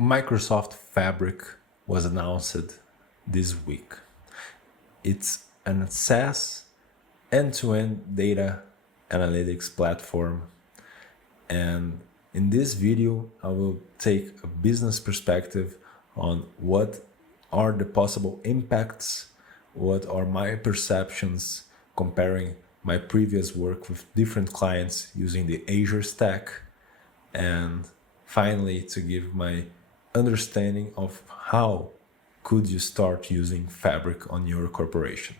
Microsoft Fabric was announced this week. It's an SaaS end-to-end data analytics platform. And in this video, I will take a business perspective on what are the possible impacts, what are my perceptions comparing my previous work with different clients using the Azure stack, and finally to give my understanding of how could you start using Fabric on your corporation.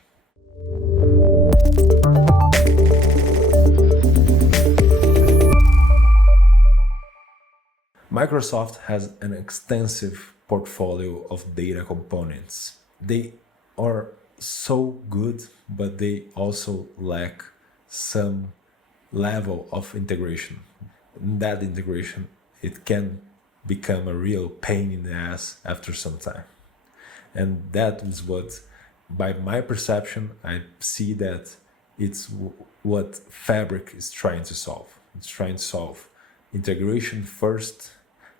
Microsoft has an extensive portfolio of data components. They are so good, but they also lack some level of integration. That integration, it can become a real pain in the ass after some time. And that is what, by my perception, I see that it's what Fabric is trying to solve. It's trying to solve integration first,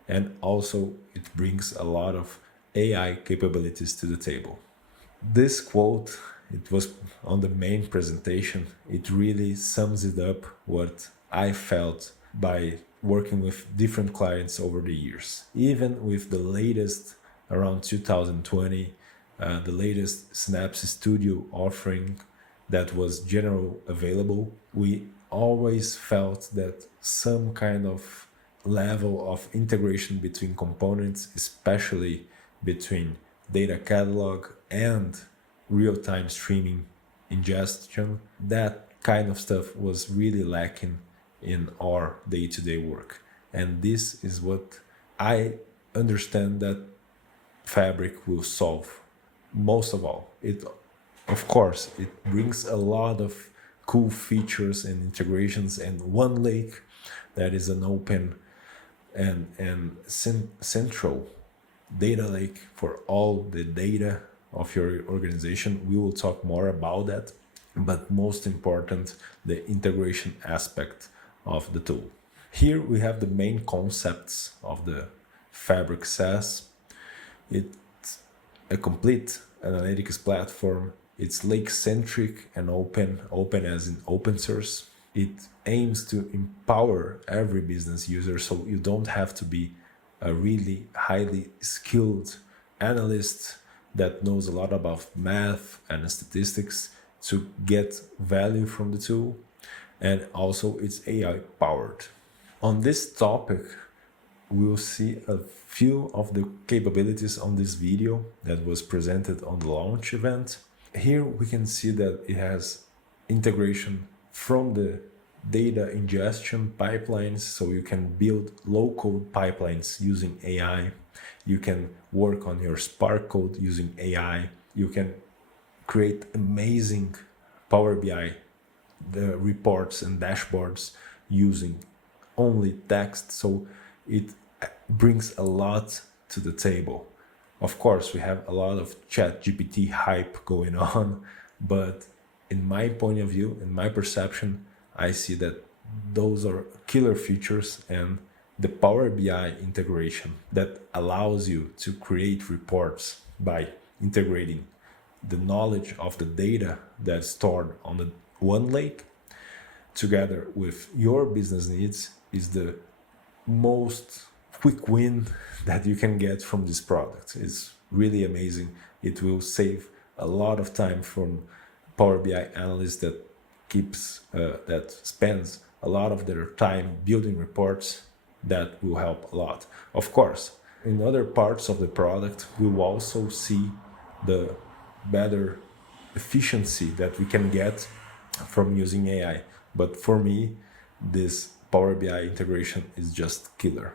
and also it brings a lot of AI capabilities to the table. This quote, it was on the main presentation. It really sums it up what I felt by working with different clients over the years. Even with the latest, around 2020, the latest Synapse Studio offering that was general available, we always felt that some kind of level of integration between components, especially between data catalog and real-time streaming ingestion, that kind of stuff was really lacking in our day-to-day work. And this is what I understand that Fabric will solve. Most of all, of course, it brings a lot of cool features and integrations, and OneLake, that is an open and central data lake for all the data of your organization. We will talk more about that, but most important, the integration aspect of the tool. Here we have the main concepts of the Fabric SaaS. It's a complete analytics platform. It's lake-centric and open as in open source. It aims to empower every business user, so you don't have to be a really highly skilled analyst that knows a lot about math and statistics to get value from the tool. And also it's AI powered. On this topic, we will see a few of the capabilities on this video that was presented on the launch event. Here we can see that it has integration from the data ingestion pipelines, so you can build low-code pipelines using AI. You can work on your Spark code using AI. You can create amazing Power BI the reports and dashboards using only text, so it brings a lot to the table. Of course, we have a lot of ChatGPT hype going on, but in my point of view, in my perception, I see that those are killer features, and the Power BI integration that allows you to create reports by integrating the knowledge of the data that's stored on the OneLake together with your business needs is the most quick win that you can get from this product. It's really amazing. It will save a lot of time from Power BI analysts that spends a lot of their time building reports. That will help a lot. Of course, in other parts of the product, we will also see the better efficiency that we can get from using AI. But for me, this Power BI integration is just killer.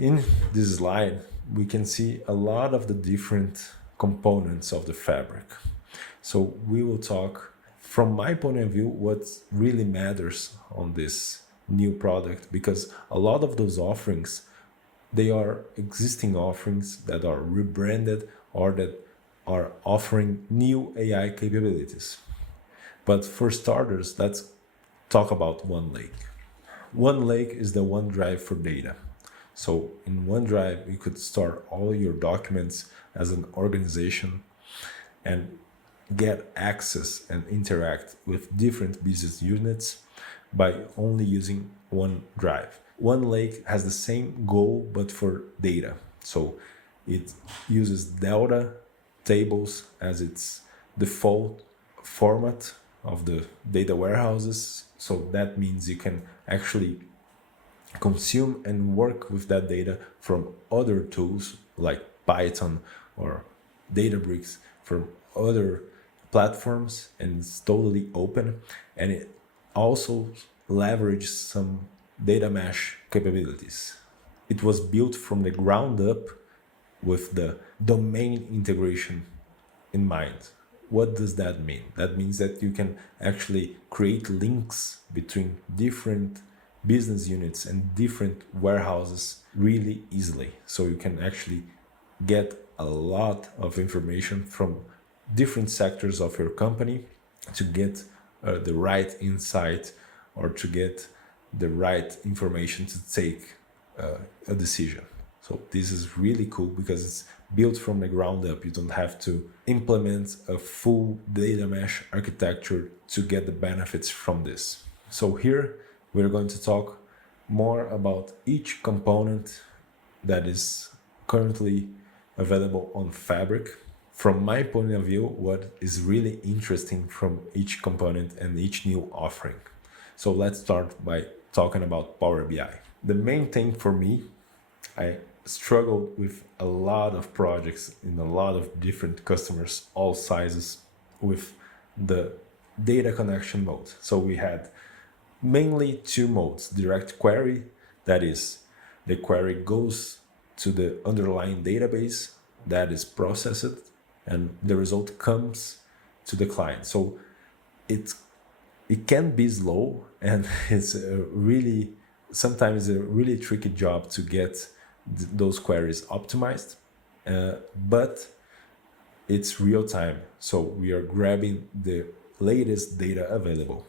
In this slide, we can see a lot of the different components of the Fabric. So we will talk, from my point of view, what really matters on this new product, because a lot of those offerings, they are existing offerings that are rebranded or that are offering new AI capabilities. But for starters, let's talk about OneLake. OneLake is the OneDrive for data. So in OneDrive, you could store all your documents as an organization and get access and interact with different business units by only using one drive. OneLake has the same goal but for data. So it uses Delta tables as its default format of the data warehouses. So that means you can actually consume and work with that data from other tools like Python or Databricks from other platforms, and it's totally open, and it also leverages some data mesh capabilities. It was built from the ground up with the domain integration in mind. What does that mean? That means that you can actually create links between different business units and different warehouses really easily. So you can actually get a lot of information from different sectors of your company to get the right insight or to get the right information to take a decision. So this is really cool because it's built from the ground up. You don't have to implement a full data mesh architecture to get the benefits from this. So here we're going to talk more about each component that is currently available on Fabric. From my point of view, what is really interesting from each component and each new offering. So let's start by talking about Power BI. The main thing for me, I struggled with a lot of projects in a lot of different customers, all sizes, with the data connection mode. So we had mainly two modes: direct query, that is, the query goes to the underlying database that is processed and the result comes to the client. So it can be slow, and it's sometimes a really tricky job to get those queries optimized, but it's real time. So we are grabbing the latest data available.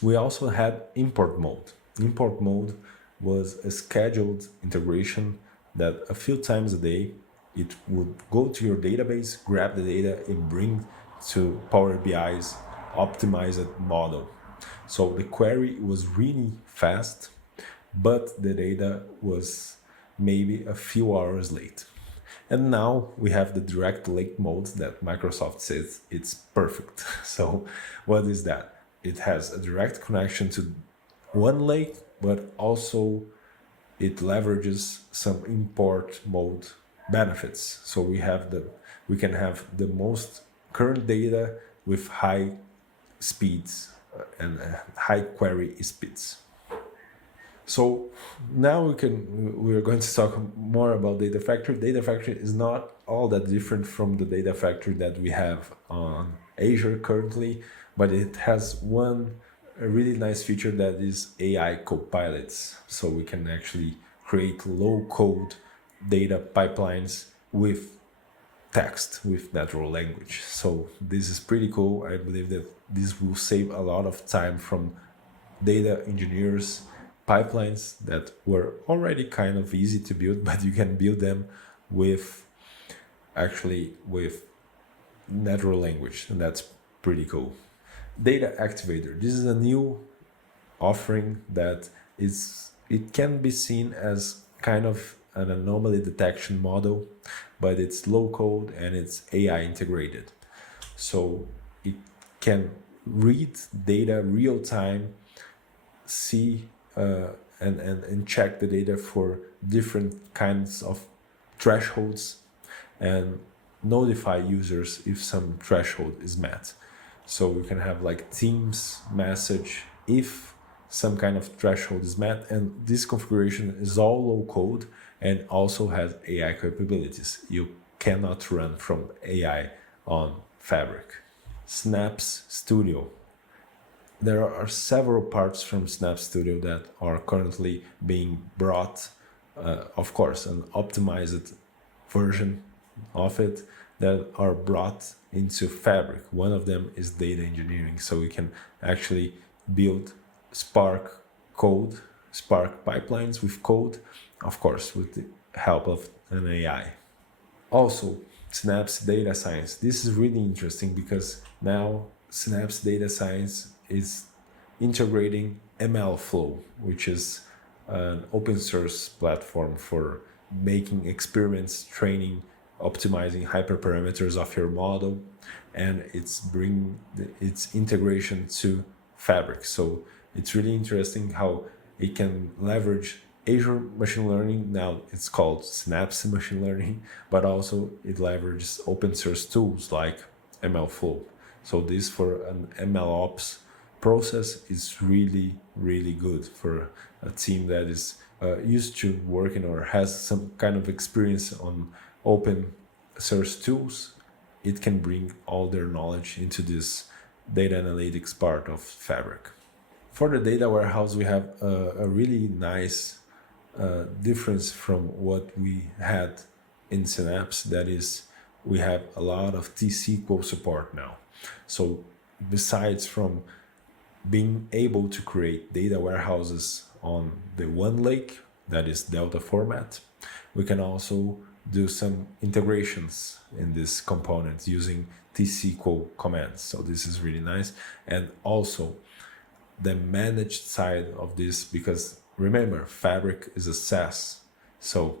We also had import mode. Import mode was a scheduled integration that a few times a day it would go to your database, grab the data, and bring to Power BI's optimized model. So the query was really fast, but the data was maybe a few hours late. And now we have the direct lake mode that Microsoft says it's perfect. So what is that? It has a direct connection to OneLake, but also it leverages some import mode benefits. So we can have the most current data with high speeds and high query speeds. So now we are going to talk more about Data Factory. Data Factory is not all that different from the Data Factory that we have on Azure currently, but it has a really nice feature that is AI copilots. So we can actually create low-code data pipelines with text, with natural language. So this is pretty cool. I believe that this will save a lot of time from data engineers. Pipelines that were already kind of easy to build, but you can build them with natural language, and that's pretty cool. Data Activator. This is a new offering that it can be seen as kind of an anomaly detection model, but it's low code and it's AI integrated. So it can read data real time, see and check the data for different kinds of thresholds and notify users if some threshold is met. So we can have like Teams message if some kind of threshold is met, and this configuration is all low code and also has AI capabilities. You cannot run from AI on Fabric. Snaps Studio. There are several parts from Snap Studio that are currently being brought, of course, an optimized version of it that are brought into Fabric. One of them is data engineering, so we can actually build Spark pipelines with code of course, with the help of an AI. Also, Synapse Data Science. This is really interesting because now Synapse Data Science is integrating ML Flow, which is an open source platform for making experiments, training, optimizing hyperparameters of your model, and it's bringing its integration to Fabric. So it's really interesting how it can leverage Azure machine learning. Now it's called Synapse machine learning, but also it leverages open source tools like MLflow. So this for an MLOps process is really, really good for a team that is used to working or has some kind of experience on open source tools. It can bring all their knowledge into this data analytics part of Fabric. For the data warehouse, we have a really nice difference from what we had in Synapse. That is, we have a lot of T-SQL support now. So besides from being able to create data warehouses on the OneLake, that is Delta format, we can also do some integrations in this component using T-SQL commands. So this is really nice. And also the managed side of this, because remember, Fabric is a SaaS. So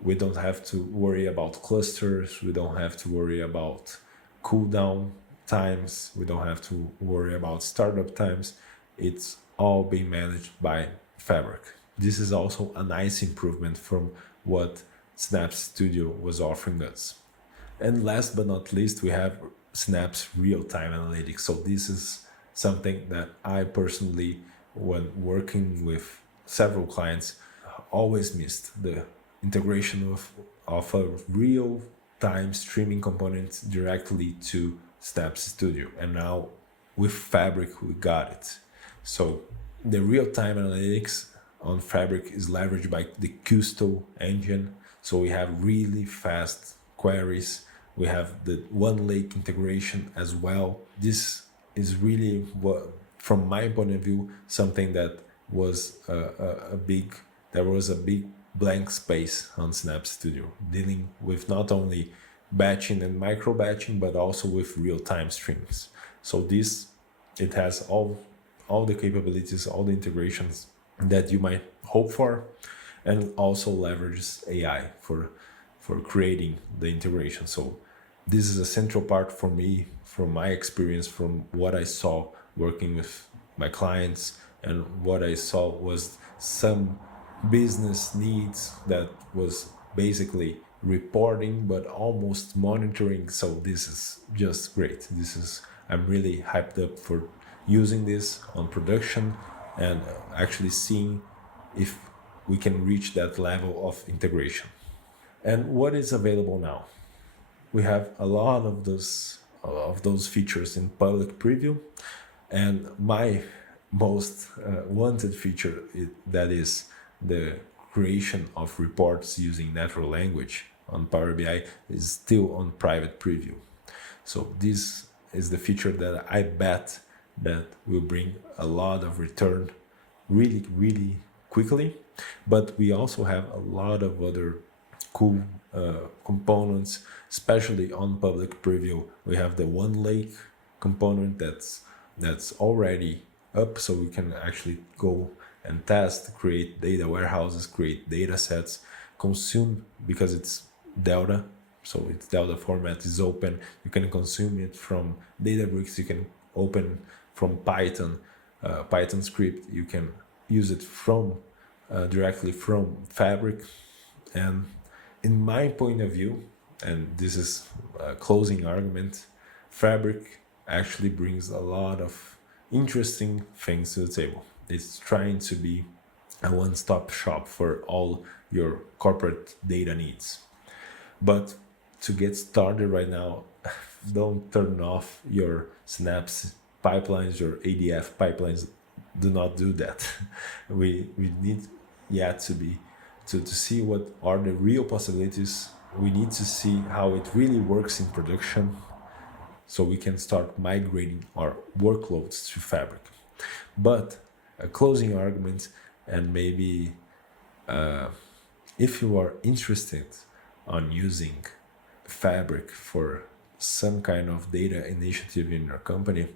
we don't have to worry about clusters. We don't have to worry about cooldown times. We don't have to worry about startup times. It's all being managed by Fabric. This is also a nice improvement from what Synapse Studio was offering us. And last but not least, we have Synapse real-time analytics. So this is something that I personally, when working with several clients, always missed: the integration of a real-time streaming component directly to Synapse Studio. And now with Fabric, we got it. So the real-time analytics on Fabric is leveraged by the Custo engine. So we have really fast queries. We have the OneLake integration as well. This is really, what, from my point of view, something that was a big blank space on Synapse Studio, dealing with not only batching and micro batching, but also with real-time streams. So this, it has all the capabilities, all the integrations that you might hope for, and also leverages AI for creating the integration. So this is a central part for me, from my experience, from what I saw working with my clients, and what I saw was some business needs that was basically reporting but almost monitoring. So this is just great. I'm really hyped up for using this on production and actually seeing if we can reach that level of integration. And what is available now? We have a lot of those features in public preview, and my most wanted feature, that is the creation of reports using natural language on Power BI, is still on private preview. So this is the feature that I bet that will bring a lot of return really, really quickly. But we also have a lot of other cool components, especially on public preview. We have the OneLake component that's already up, so we can actually go and test, create data warehouses, create data sets, consume, because it's Delta, so its Delta format is open. You can consume it from Databricks, you can open from Python, Python script, you can use it from directly from Fabric. And in my point of view, and this is a closing argument, Fabric actually brings a lot of interesting things to the table. It's trying to be a one-stop shop for all your corporate data needs. But to get started right now, don't turn off your Synapse pipelines, your ADF pipelines. Do not do that. We need yet to see what are the real possibilities. We need to see how it really works in production, so we can start migrating our workloads to Fabric. But a closing argument, and maybe If you are interested on using Fabric for some kind of data initiative in your company,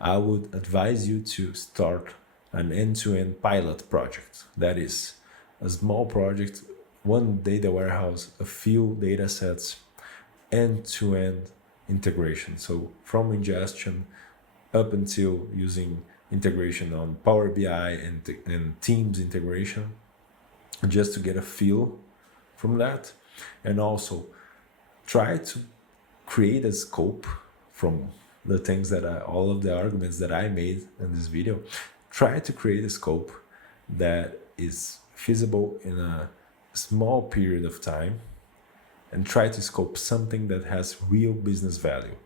I would advise you to start an end-to-end pilot project. That is a small project, one data warehouse, a few data sets, end-to-end integration. So from ingestion up until using integration on Power BI and Teams integration, just to get a feel from that. And also try to create a scope from the things that all of the arguments that I made in this video. Try to create a scope that is feasible in a small period of time, and try to scope something that has real business value,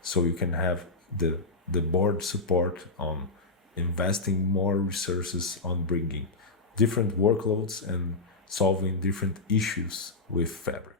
so you can have the board support on investing more resources on bringing different workloads and solving different issues with Fabric.